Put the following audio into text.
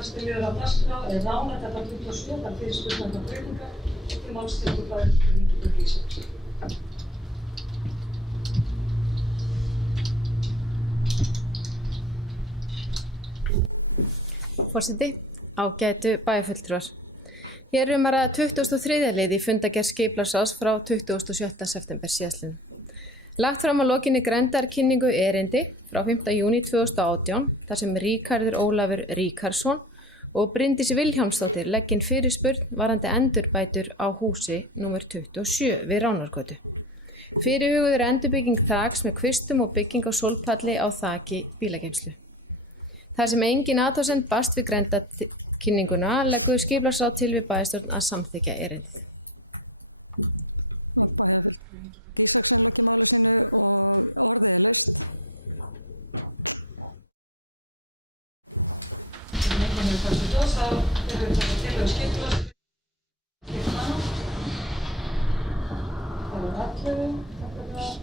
Næsti liður á dagskrá rán, þetta 27, það fyrirspurnar breytingar og til málstyrku bæðisturinn Ingiborg Ísaks. Forseti, ágætu bæjarfulltrúar. Hér að ræða 23. lið í fundargerð skipulagsráðs frá 27. september síðastliðnum. Lagt fram að lokinni grenndarkynningu erindi frá 5. júní 2018 þar sem Ríkharður Ólafur Ríkharðsson og Bryndís Vilhjálmsdóttir legginn fyrirspurn varðandi endurbætur á húsi nr. 27 við Ránargötu. Fyrirhuguð er endurbygging þaks með kvistum og bygging á sólpalli á þaki bílageymslu. Þar sem engin athugasemd barst við grenndarkynninguna leggur skipulagsráð til við bæjarstjórn að samþykkja erindið. Það er 11.